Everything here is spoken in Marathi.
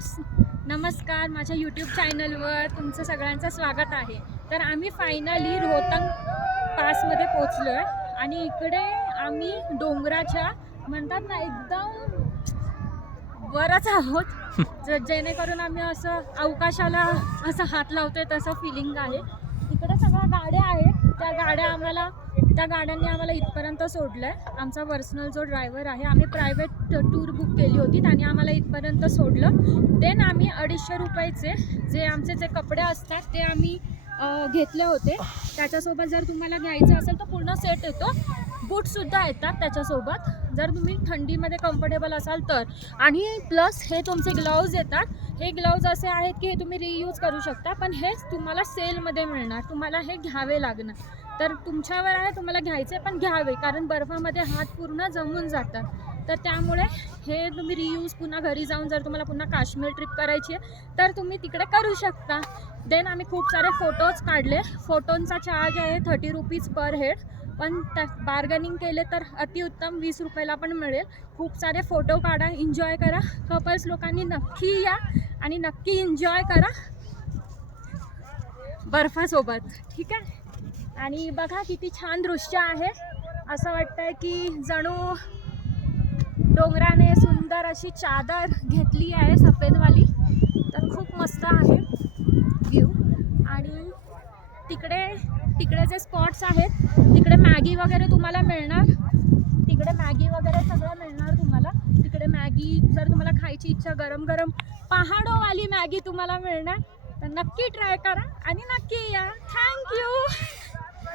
नमस्कार, माझ्या यूट्यूब चॅनलवर तुमचं सगळ्यांचं स्वागत आहे। तर आम्ही फायनली रोहतंग पासमध्ये पोचलो आहे आणि इकडे आम्ही डोंगराच्या म्हणतात ना एकदम वरच आहोत, जेणेकरून आम्ही असं अवकाशाला असं हात लावतोय तसं फिलिंग आहे। इकडे सगळ्या गाड्या आहेत, त्या गाड्यांनी आम्हाला इथपर्यंत सोडलंय। आमचा पर्सनल जो ड्रायव्हर आहे, आम्ही प्रायव्हेट टूर बुक केली होती, त्याने आम्हाला इथपर्यंत सोडलं। देन आम्ही 250 रुपयाचे जे आमचे जे कपडे असतात ते आम्ही घेतले होते। त्याच्यासोबत जर तुम्हाला घ्यायचं असेल तर पूर्ण सेट येतो, बूटसुद्धा येतात त्याच्यासोबत जर तुम्ही थंडीमध्ये कम्फर्टेबल असाल तर। आणि प्लस हे तुमचे ग्लव्ज येतात। हे ग्लव्ज असे आहेत की हे तुम्ही रियूज करू शकता, पण हेच तुम्हाला सेलमध्ये मिळणार, तुम्हाला हे घ्यावे लागणार। तर तुमच्यावर आहे, तुम्हाला घ्यायचे पण घ्यावे, कारण बर्फामध्ये हात पूर्ण जमून जातात। तर त्यामुळे हे तुम्ही रियूज पुन्हा घरी जाऊन जर तुम्हाला पुन्हा काश्मीर ट्रिप करायची आहे तर तुम्ही तिकडे करू शकता। देन आम्ही खूप सारे फोटोज काढले। फोटोंचा चार्ज आहे 30 रुपीज पर हेड, पण बार्गनिंग केले तर अतिउत्तम 20 रुपयाला पण मिळेल। खूप सारे फोटो काढा, एन्जॉय करा। कपल्स लोकांनी नक्की या आणि नक्की एन्जॉय करा बर्फासोबत, ठीक आहे। आणि बघा किती छान दृश्य आहे, असं वाटतंय की जणू डोंगराने सुंदर अशी चादर घेतली आहे सफेदवाली। तर खूप मस्त आहे व्ह्यू। आणि तिकडे जे स्पॉट्स आहेत तिकडे मॅगी वगैरे तुम्हाला मिळणार, तिकडे मॅगी वगैरे सगळं मिळणार तुम्हाला। तिकडे मॅगी जर तुम्हाला खायची इच्छा, गरम गरम पहाडोवाली मॅगी तुम्हाला मिळणार, तर नक्की ट्राय करा आणि नक्की या। थँक्यू।